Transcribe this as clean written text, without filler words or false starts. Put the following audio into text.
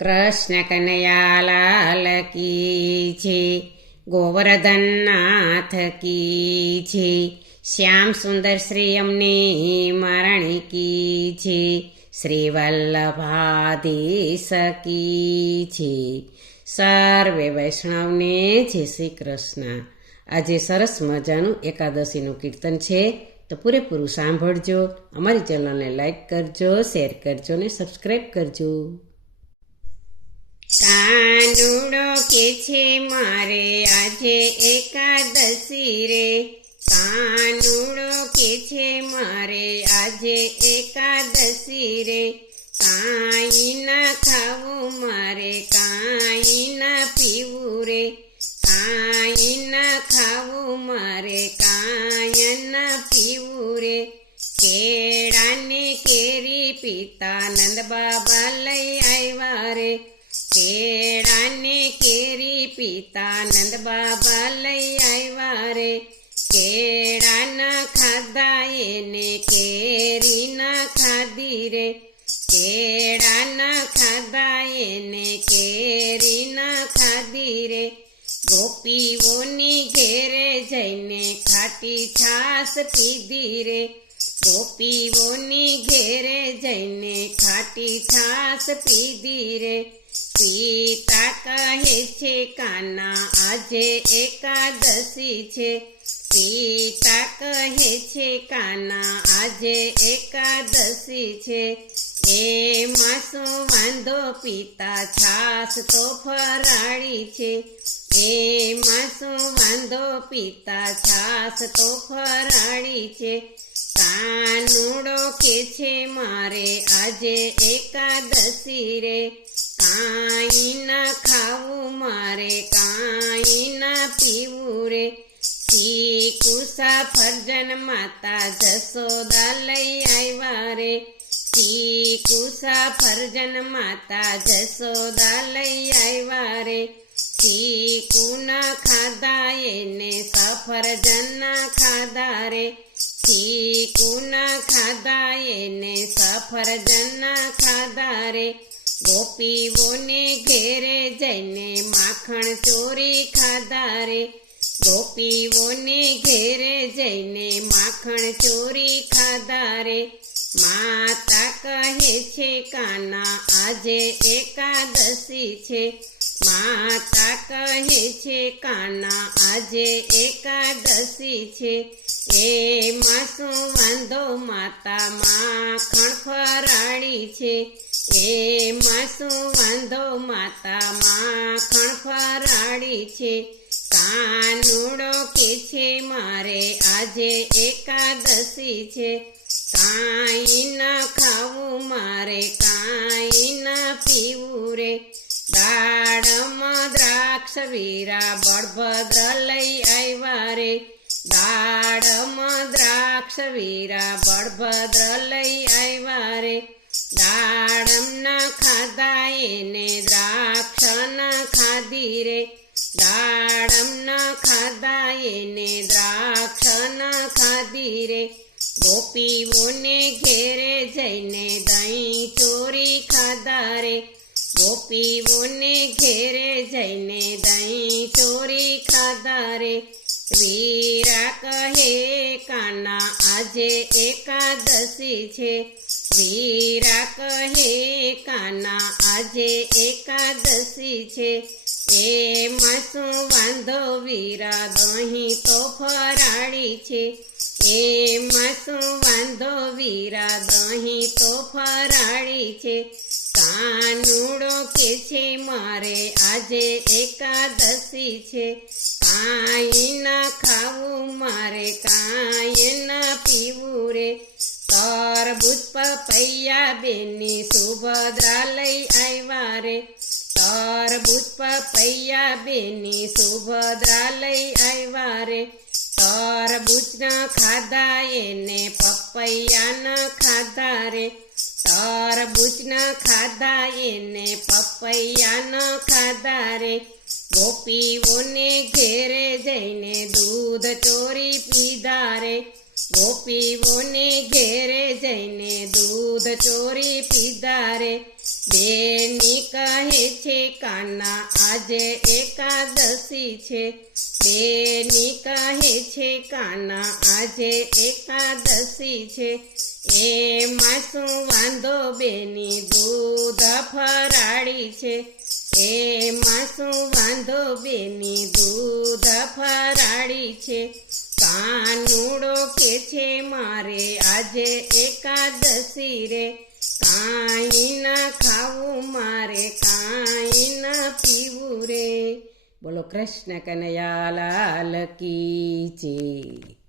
કૃષ્ણ કનૈયા લાલ કી છે, ગોવર્ધન નાથ કી છે, શ્યામ સુંદર શ્રી અમને મરણી કી છે, શ્રી વલ્લભાધીશ કી છે. સર્વે વૈષ્ણવને જય શ્રી કૃષ્ણ. આજે સરસ મજાનું એકાદશીનું કીર્તન છે, તો પૂરેપૂરું સાંભળજો. અમારી ચેનલને લાઈક કરજો, શેર કરજો ને સબસ્ક્રાઈબ કરજો. કાનુડો કે છે મારે આજે એકાદશી રે, કાનુડો કે છે મારે આજે એકાદશી રે, કાંઈ ના ખાવું મારે કાંઈ ના પીવું રે, કાંઈ ના ખાવું મારે કાંઈ ના પીવું રે, કેળાને કેરી પિતા નંદ બાબા લઈ આવ્યા રે, કેળાને કેરી પિતા નંદ બાબા લઈ આવ્યા રે, કેળા ના ખાધા એને કેરી ના ખાધી રે, કેળા ના ખાધા એને કેરી ના ખાધી રે, ગોપીઓની ઘેરે જઈને ખાટી છાસ પીધી રે, ગોપીઓની ઘેરે જઈને ખાટી છાસ પીધી રે, પિતા કહે છે કાના આજે એકાદશી છે, પિતા કહે છે કાના આજે એકાદશી છે, એમાં શું વાંધો પિતા છાસ તો ફરાળી છે, એમાં શું વાંધો પિતા છાસ તો ફરાળી છે, કાનુડો કે છે મારે આજે એકાદશી રે, કાંઈ ના ખાવું મારે કાંઈ ના પીવું રે, ચીકુ સફરજન માતા જશોદા લઈ આવ્યા રે, ચીકુ સફરજન માતા જશોદા લઈ આવ્યા રે, ચીકુ ના ખાધા એને સફરજન ના ખાધા રે, ચીકુ ના ખાધા એને સફરજન ના ખાધા રે, ગોપીઓને ઘેરે જઈને માખણ ચોરી ખાધા રે, ગોપીઓને ઘેરે જઈને માખણ ચોરી ખાધા રે, માતા કહે છે કાના આજે એકાદશી છે, માતા કહે છે કાના આજે એકાદશી છે, એમાં શું વાંધો માતા માખણ ફરાળી છે, એમાં શું વાંધો માતા માખણ ફરાળી છે, કાનુડો કે છે મારે આજે એકાદશી છે, કાંઈ ના ખાવું મારે કાંઈ ના પીવું રે, દાડમાં દ્રાક્ષ વીરા બળભદ્ર લઈ આવ્યા રે, દાડમાં દ્રાક્ષ વીરા બળભદ્ર લઈ આવ્યા રે, દાડમ ના ખાધા એને દ્રાક્ષ ના ખાધી રે, દાડમ ના ખાધા એને દ્રાક્ષ ના ખાધી રે, ગોપીઓને ઘેરે જઈને દહીં ચોરી ખાધા રે, ગોપીઓને ઘેરે જઈને દહીં ચોરી ખાધા રે, વીરા કહે કાના આજે એકાદશી છે, વીરા કહે કાના આજે એકાદશી છે, એમાં શું વાંધો વીરા દહીં તો ફરાળી છે, એમાં શું વાંધો વીરા દહીં તો ફરાળી છે, કાનુડો કે છે મારે આજે એકાદશી છે, કાંઈ ના ખાવું મારે કાંઈ ના પીવું રે, તરબૂચ પપૈયા બેની સુભદ્રા લઈ આવ્યા રે, તરબૂચ પપૈયા બેની સુભદ્રા લઈ આવ્યા રે, તરબૂચ ના ખાધા એને પપૈયા ના ખાધા રે, તરબૂચ ના ખાધા એને પપૈયા ના ખાધા રે, ગોપીઓને ઘેરે જઈને દૂધ ચોરી પીધા રે, ગોપીઓને ઘેરે જઈને દૂધ ચોરી પીધા રે, બેની કહે છે કાના આજે એકાદશી છે, બેની કહે છે કાના આજે એકાદશી છે, એમાં શું વાંધો બેની દૂધ ફરાળી છે, એમાં શું વાંધો બેની દૂધ ફરાળી છે, કાનુડો કે છે મારે આજે એકાદશી રે, કાંઈ ના ખાવું મારે કાંઈ ના પીવું રે. બોલો કૃષ્ણ કનૈયા લાલ કી જય.